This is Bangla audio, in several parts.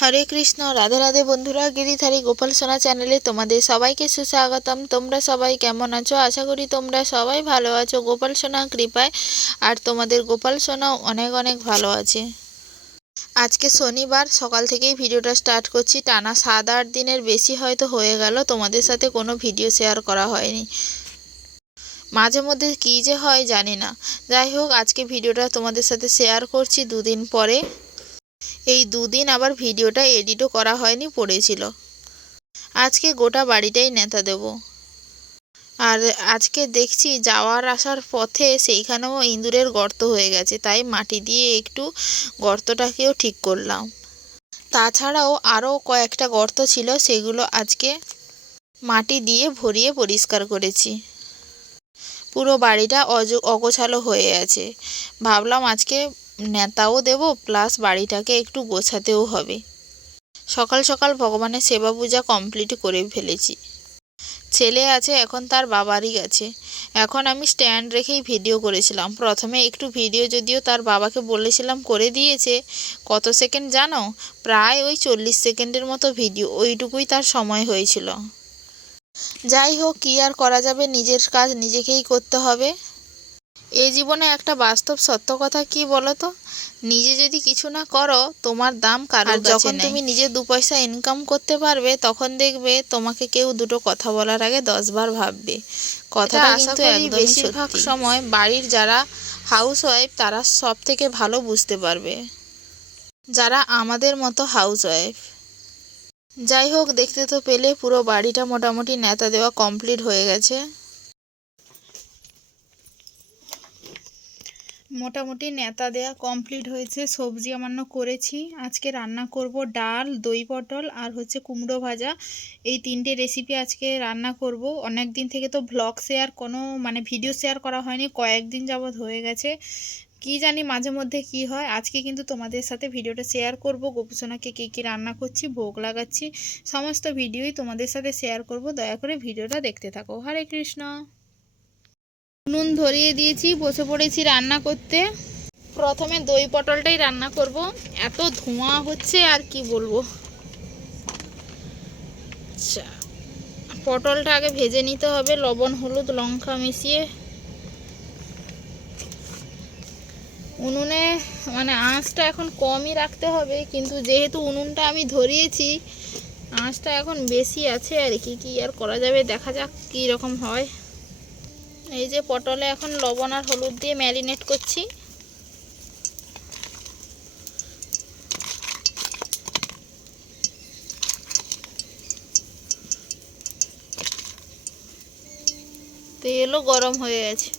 হরে কৃষ্ণ, রাধে রাধে বন্ধুরা, গিরিধারী গোপাল সোনা চ্যানেলে তোমাদের সবাইকে সুস্বাগতম। তোমরা সবাই কেমন আছো? আশা করি তোমরা সবাই ভালো আছো। গোপাল সোনা কৃপায়, আর তোমাদের গোপাল সোনাও অনেক অনেক ভালো আছে। আজকে শনিবার, সকাল থেকেই ভিডিওটা স্টার্ট করছি। টানা সাত আট দিনের বেশি হয়তো হয়ে গেল, তোমাদের সাথে কোনো ভিডিও শেয়ার করা হয়নি। মাঝে মধ্যে কী যে হয় জানি না। যাই হোক, আজকে ভিডিওটা তোমাদের সাথে শেয়ার করছি দুদিন পরে। এই দুদিন আবার ভিডিওটা এডিটও করা হয়নি, পড়েছিল। আজকে গোটা বাড়িটাই নেতা দেব। আর আজকে দেখছি যাওয়ার আসার পথে সেইখানেও ইঁদুরের গর্ত হয়ে গেছে, তাই মাটি দিয়ে একটু গর্তটাকেও ঠিক করলাম। তাছাড়াও আরও কয়েকটা গর্ত ছিল, সেগুলো আজকে মাটি দিয়ে ভরিয়ে পরিষ্কার করেছি। পুরো বাড়িটা অজ, অগোছালো হয়ে আছে। ভাবলাম আজকে নেতাও দেব প্লাস বাড়িটাকে একটু গোছাতেও হবে। সকাল সকাল ভগবানের সেবা পূজা কমপ্লিট করে ফেলেছি। ছেলে আছে, এখন তার বাবারই কাছে এখন আমি স্ট্যান্ড রেখেই ভিডিও করেছিলাম। প্রথমে একটু ভিডিও যদিও তার বাবাকে বলেছিলাম করে দিয়েছে। কত সেকেন্ড জানো? প্রায় ওই চল্লিশ সেকেন্ডের মতো ভিডিও ওইটুকুই তার সময় হয়েছিল। যাই হোক, কী আর করা যাবে? নিজের কাজ নিজেকেই করতে হবে। এই জীবনে একটা বাস্তব সত্য কথা কি বলো তো নিজে যদি কিছু না করো তোমার দাম কারোর যখন তুমি নিজে দু পয়সা ইনকাম করতে পারবে তখন দেখবে তোমাকে কেউ দুটো কথা বলার আগে দশবার ভাববে। কথাটা কিন্তু বেশিরভাগ সময় বাড়ির যারা হাউস ওয়াইফ তারা সব থেকে ভালো বুঝতে পারবে। যারা আমাদের মতো হাউস ওয়াইফ যাই হোক দেখতে তো পেলে পুরো বাড়িটা মোটামুটি নেতা দেওয়া কমপ্লিট হয়ে গেছে। মোটামুটি নেতা দেয়া কমপ্লিট হয়েছে, সবজি আমান্য করেছি। আজকে রান্না করব ডাল, দই পটল আর হচ্ছে কুমড়ো ভাজা। এই তিনটে রেসিপি আজকে রান্না করব। অনেক দিন থেকে তো ভ্লগ শেয়ার কোনো মানে ভিডিও শেয়ার করা হয়নি, কয়েকদিন যাবৎ হয়ে গেছে। কি জানি মাঝে মধ্যে কি হয়, আজকে কিন্তু তোমাদের সাথে ভিডিওটা শেয়ার করব। গোপুসোনাকে কী কী রান্না করছি, ভোগ লাগাচ্ছি, সমস্ত ভিডিওই তোমাদের সাথে শেয়ার করব। দয়া করে ভিডিওটা দেখতে থাকো। হরে কৃষ্ণ। নুন ধরিয়ে দিয়েছি, বসে পড়েছি রান্না করতে। প্রথমে দই পটলটাই রান্না করব। এত ধোঁয়া হচ্ছে আর কি বলব। আচ্ছা পটলটা আগে ভেজে নিতে হবে, লবণ, হলুদ, লঙ্কা মিশিয়ে। উনুনে মানে আঁচটা এখন কমই রাখতে হবে, কিন্তু যেহেতু উনুনটা আমি ধরিয়েছি, আঁচটা এখন বেশি আছে আর কি কি আর করা যাবে, দেখা যাক কী রকম হয়। এই যে পটলে এখন লবণ আর হলুদ দিয়ে ম্যারিনেট করছি। তেলও গরম হয়ে গেছে।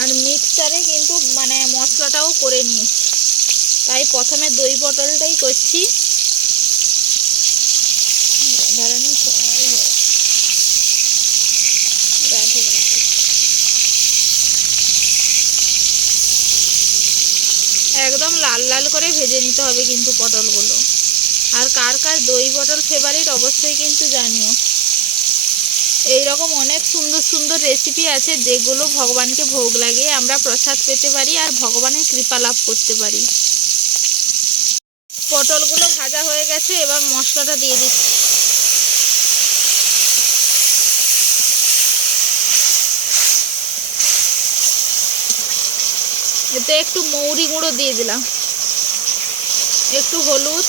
আর মিক্সচারে কিন্তু মানে মশলাটাও করে নিয়েছি। তাই প্রথমে দই পটলটাই করছি। একদম লাল লাল করে ভেজে নিতে হবে কিন্তু পটলগুলো। আর কার কার দই পটল ফেভারিট অবশ্যই কিন্তু জানিও। এই রকম অনেক সুন্দর সুন্দর রেসিপি আছে যেগুলো ভগবানকে ভোগ লাগিয়ে আমরা প্রসাদ পেতে পারি আর ভগবানের কৃপা লাভ করতে পারি। পটলগুলো ভাজা হয়ে গেছে, এবার মশলাটা দিয়ে দিচ্ছি। এতে একটু মৌরি গুঁড়ো দিয়ে দিলাম। একটু হলুদ।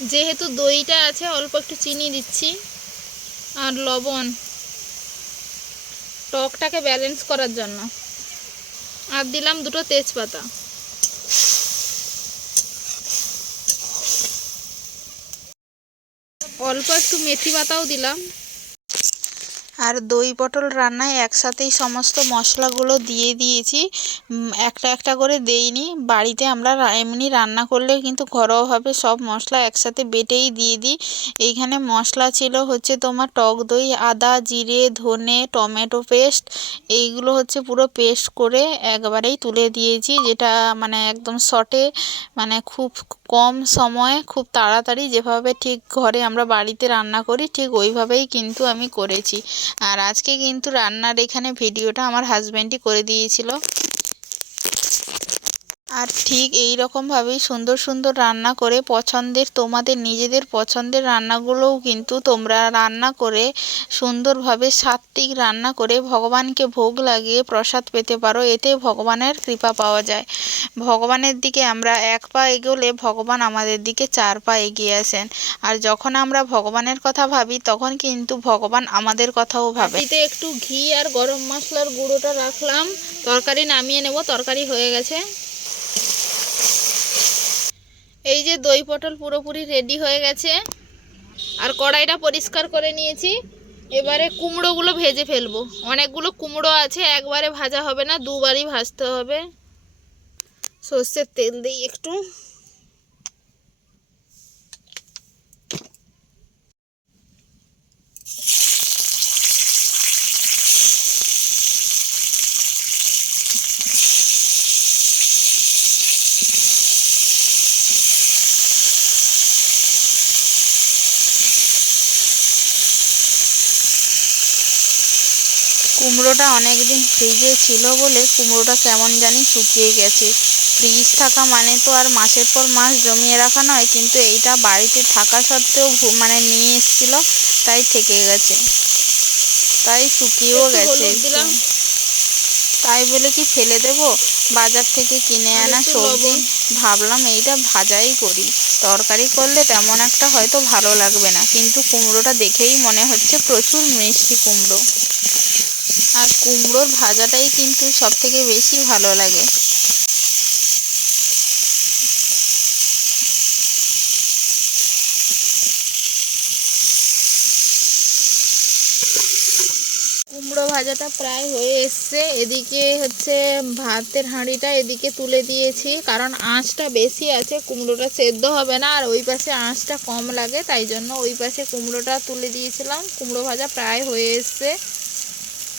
যেহেতু দইটা আছে, অল্প একটু চিনি দিচ্ছি আর লবণ। টকটাকে ব্যালেন্স করার জন্য। আর দিলাম দুটো তেজপাতা। অল্প একটু মেথি পাতাও দিলাম। আর দই পটল রান্নায় একসাথেই সমস্ত মশলাগুলো দিয়ে দিয়েছি। একটা একটা করে দেইনি। বাড়িতে আমরা এমনি রান্না করলে কিন্তু ঘরোয়াভাবে সব মশলা একসাথে বেটেই দিয়ে দিই। এইখানে মশলা ছিল হচ্ছে তোমার টক দই, আদা, জিরে, ধনে, টমেটো পেস্ট। এইগুলো হচ্ছে পুরো পেস্ট করে একবারেই তুলে দিয়েছি, যেটা মানে একদম শর্টে মানে খুব কম সময়ে খুব তাড়াতাড়ি যেভাবে ঠিক ঘরে আমরা বাড়িতে রান্না করি, ঠিক ওইভাবেই কিন্তু আমি করেছি। আর আজকে কিন্তু রান্নার এখানে ভিডিওটা আমার হাজব্যান্ডই করে দিয়েছিল। আর ঠিক এই রকমভাবেই সুন্দর সুন্দর রান্না করে পছন্দের তোমাদের নিজেদের পছন্দের রান্নাগুলোও কিন্তু তোমরা রান্না করে সুন্দরভাবে সাত্ত্বিক রান্না করে ভগবানকে ভোগ লাগিয়ে প্রসাদ পেতে পারো। এতে ভগবানের কৃপা পাওয়া যায়। ভগবানের দিকে আমরা এক পা এগোলে ভগবান আমাদের দিকে চার পা এগিয়ে আসেন। আর যখন আমরা ভগবানের কথা ভাবি, তখন কিন্তু ভগবান আমাদের কথাও ভাবে। এতে একটু ঘি আর গরম মশলার গুঁড়োটা রাখলাম। তরকারি নামিয়ে নেব। তরকারি হয়ে গেছে। এই যে দই পটল পুরোপুরি রেডি হয়ে গেছে। আর কড়াইটা পরিষ্কার করে নিয়েছি। এবারে কুমড়োগুলো ভেজে ফেলব। অনেকগুলো কুমড়ো আছে, একবারে ভাজা হবে না, দুবারই ভাজতে হবে। সর্ষের তেল দিই একটু। কুমড়োটা অনেক দিন ফ্রিজে ছিল বলে কুমড়োটা কেমন জানি শুকিয়ে গেছে। ফ্রিজ থাকা মানে তো আর মাসের পর মাস জমিয়ে রাখা নয় কিন্তু এইটা বাড়িতে থাকা সত্ত্বেও মানে নিয়ে এসেছিল তাই থেকে গেছে। তাই শুকিয়েও গেছে। তাই বলে কি ফেলে দেব? বাজার থেকে কিনে আনা সবজি। ভাবলাম এইটা ভাজাই করি। তরকারি করলে তেমন একটা হয়তো ভালো লাগবে না কিন্তু কুমড়োটা দেখেই মনে হচ্ছে প্রচুর মিষ্টি কুমড়ো। আর কুমড়োর ভাজাটাই কিন্তু সব থেকে বেশি ভালো লাগে। কুমড়ো ভাজাটা প্রায় হয়ে এসছে। এদিকে হচ্ছে ভাতের হাঁড়িটা এদিকে তুলে দিয়েছি, কারণ আঁচটা বেশি আছে, কুমড়োটা সেদ্ধ হবে না, আর ওই পাশে আঁচটা কম লাগে, তাই জন্য ওই পাশে কুমড়োটা তুলে দিয়েছিলাম। কুমড়ো ভাজা প্রায় হয়ে এসছে।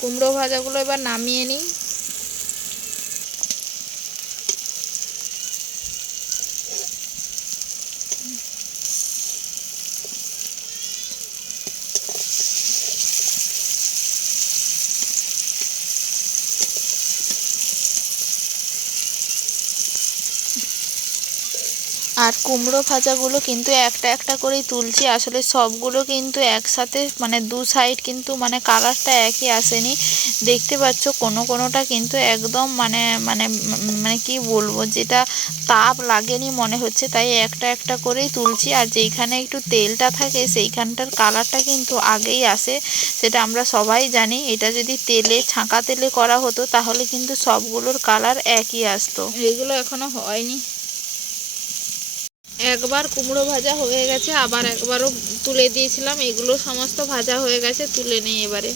কুমড়ো ভাজাগুলো এবার নামিয়ে নিই। আর কুমড়ো ভাজাগুলো কিন্তু একটা একটা করেই তুলছি। আসলে সবগুলো কিন্তু একসাথে মানে দু সাইড কিন্তু মানে কালারটা একই আসেনি। দেখতে পাচ্ছ, কোনো কোনোটা কিন্তু একদম মানে মানে মানে কি বলব, যেটা তাপ লাগেনি মনে হচ্ছে। তাই একটা একটা করেই তুলছি। আর যেইখানে একটু তেলটা থাকে, সেইখানটার কালারটা কিন্তু আগেই আসে, সেটা আমরা সবাই জানি। এটা যদি তেলে, ছাঁকা তেলে করা হতো, তাহলে কিন্তু সবগুলোর কালার একই আসতো। এগুলো এখনও হয়নি। একবার কুমড়ো ভাজা হয়ে গেছে, আবার একবারও তুলে দিয়েছিলাম, এগুলো সমস্ত ভাজা হয়ে গেছে, তুলে নেই এবারে।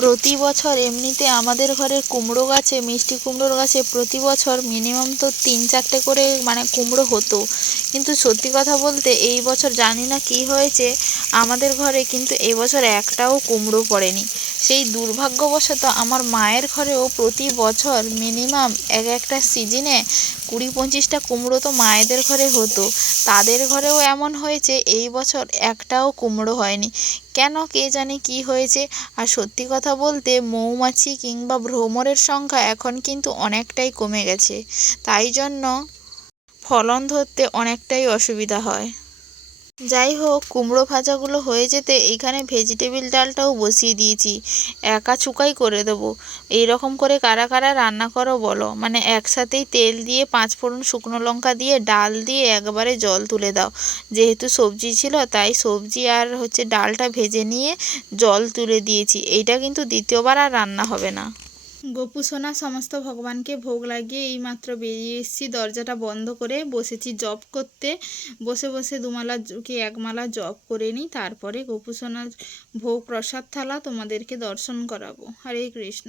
প্রতি বছর এমনিতে আমাদের ঘরের কুমড়ো গাছে, মিষ্টি কুমড়োর গাছে প্রতি বছর মিনিমাম তো তিন চারটে করে মানে কুমড়ো হতো। কিন্তু সত্যি কথা বলতে এই বছর জানি না কি হয়েছে, আমাদের ঘরে কিন্তু এবছর একটাও কুমড়ো পড়েনি। সেই দুর্ভাগ্যবশত আমার মায়ের ঘরেও প্রতি বছর মিনিমাম এক একটা সিজনে কুড়ি পঁচিশটা কুমড়ো তো মায়েদের ঘরে হতো। তাদের ঘরেও এমন হয়েছে, এই বছর একটাও কুমড়ো হয়নি। কেন কে জানে কি হয়েছে? আর সত্যি কথা বলতে, মৌমাছি কিংবা ভ্রমরের সংখ্যা এখন কিন্তু অনেকটাই কমে গেছে। তাই জন্য ফলন ধরতে অনেকটাই অসুবিধা হয়। যাই হোক কুমড়ো ভাজাগুলো হয়ে যেতে এইখানে ভেজিটেবিল ডালটাও বসিয়ে দিয়েছি। একা চুকাই করে দেবো। রকম করে কারা কারা রান্না করো বলো। মানে একসাথেই তেল দিয়ে পাঁচ ফোড়ন শুকনো লঙ্কা দিয়ে ডাল দিয়ে একবারে জল তুলে দাও। যেহেতু সবজি ছিল, তাই সবজি আর হচ্ছে ডালটা ভেজে নিয়ে জল তুলে দিয়েছি। এইটা কিন্তু দ্বিতীয়বার আর রান্না হবে না। গোপু সোনা, সমস্ত ভগবানকে ভোগ লাগিয়ে এইমাত্র বেরিয়ে এসেছি। দরজাটা বন্ধ করে বসেছি জব করতে। বসে বসে দুমালা কি একমালা জব করে নিই। তারপরে গোপু সোনার ভোগ প্রসাদ থালা তোমাদেরকে দর্শন করাবো। হরে কৃষ্ণ।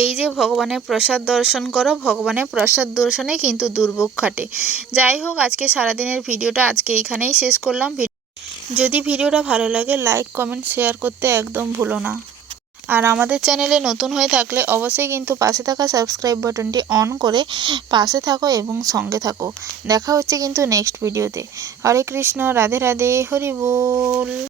এই যে ভগবানের প্রসাদ দর্শন করো, ভগবানের প্রসাদ দর্শনে কিন্তু দুর্ভোগ খাটে। যাই হোক, আজকে সারাদিনের ভিডিওটা আজকে এইখানেই শেষ করলাম। যদি ভিডিওটা ভালো লাগে, লাইক, কমেন্ট, শেয়ার করতে একদম ভুলো না। আর আমাদের চ্যানেলে নতুন হয়ে থাকলে অবশ্যই কিন্তু পাশে থাকা সাবস্ক্রাইব বাটনটি অন করে পাশে থাকো এবং সঙ্গে থাকো। দেখা হচ্ছে কিন্তু নেক্সট ভিডিওতে। হরে কৃষ্ণ, রাধে রাধে, হরি বল।